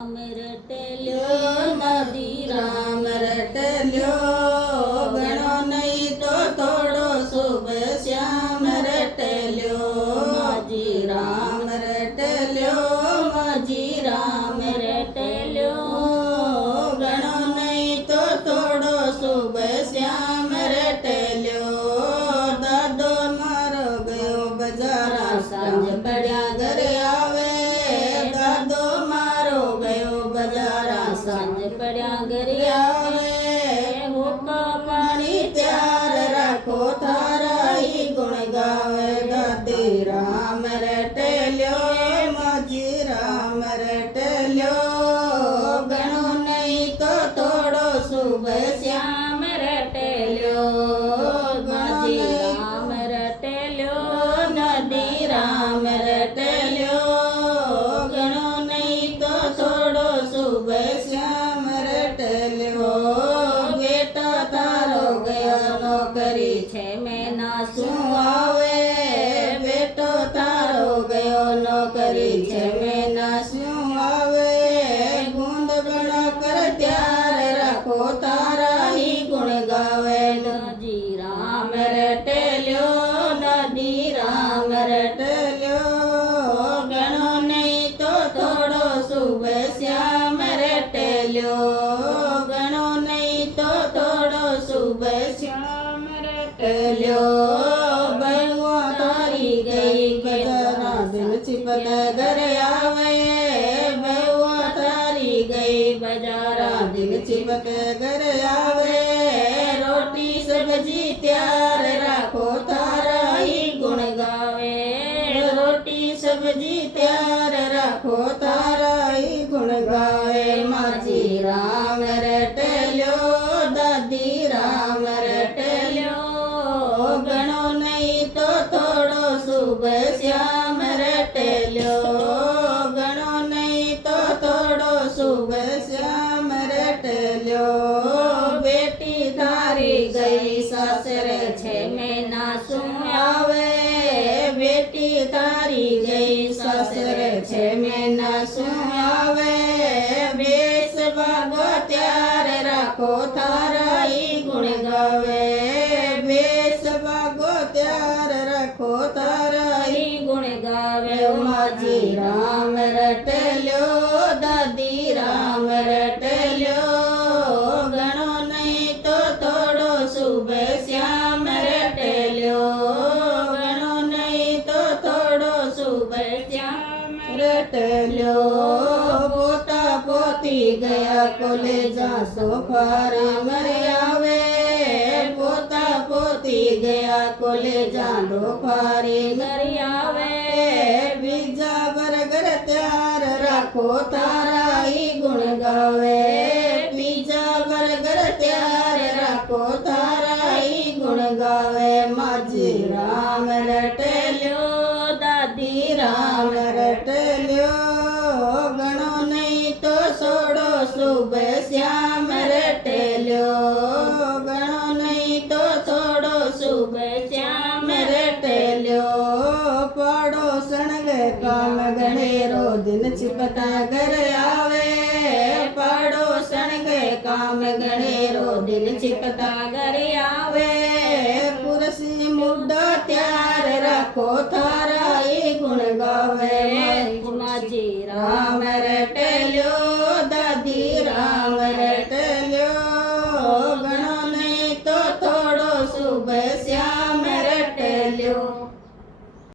राम रटल्यो नदी राम रटल्यो गणो नहीं तो थोड़ो शुभ श्याम रटल्यो माजी राम रटल्यो माजी राम रटल्यो गणो नहीं तो थोड़ो शुभ श्याम रटल्यो दादो मारो गयो बजारा सांझ पड़्या घरे आवे दादो मारो गयो बजारा सांझ पड़्या घरे आवे होका पानी त्यार राखो थारा ही गुण गावे दादी राम रटल्यो माजी राम रटल्यो गणो नहीं तो थोड़ो शुभ श्याम रटल्यो माजी राम रटल्यो नदी राम रटल्यो गणो नहीं तो थोड़ो शुभ श्याम रटल्यो बेटा तारो गयो नौकरी 6 महीना શું આવે બેટો તારો ગયો નોકરી 6 મहीना શું આવે ગુંદ ગણ કર ત્યાર રાખો તારા ही ગુણ ગાવે નદી રામ રટલ્યો નદી રામ રટલ્યો ગણો નહીં તો થોડો શુભ શ્યામ રટલ્યો ગણો નહીં તો થોડો શુભ શ્યામ રટલ્યો બહુ તારી ગઈ બજારા દિલ ચિપક ઘરે આવે બહુ તારી ગઈ બજારા દિલ ચિપક ઘરે આવે રોટી સબ્જી ત્યાર રાખો તારા ही ગુણ ગાવે રોટી સબ્જી ત્યાર રાખો તારા ही ગુણ ગાવે માજી રામ રટલ્યો દાદી રામ રટલ્યો ગણો નહીં તો થોડો શુભ શ્યામ રટલ્યો ગણો નહીં તો થોડો શુભ શ્યામ રટલ્યો બેટી તારી ગઈ સાસરે 6 મहीना શું આવે બેટી તારી ગઈ સાસરે 6 મहीना શું આવે બેસ વાગો ત્યાર રાખો તારા ઈ ગુણ ગાવે બેસ વાગો ત્યાર રાખો તારા ઈ ગુણ ગાવે માજી રામ રટલ્યો દાદી રામ રટલ્યો ગણો નહીં તો થોડો શુભ શ્યામ રટલ્યો ગણો નહીં તો થોડો શુભ શ્યામ રટલ્યો પોતા પોતી ગયા કોલેજા સોફારે મરે આવે પોતા પોતી ગયા કોલેજા દોફારે મરી આવે બીજા બરગર ત્યાર રાખો તારા ઈ ગુણ ગાવે બીજા બરગર ત્યાર રાખો તારા ઈ ગુણ ગાવે માજી રામ રટલ્યો દાદી રામ રટલ્યો ગણો નહીં તો છોડો શુભ શ્યામ રટલ્યો ગણો નહીં તો થોડો શુભ શ્યામ રટલ્યો પડોસણ ગે કામ ગણેરો દિન ચિપતા ઘર આવે પડોસણ ગે કામ ગણેરો દિન ચિપતા ઘર આવે પુરસી મુદ્દો ત્યાર રાખો થારા ઈ ગુણ ગાવે માજી રામ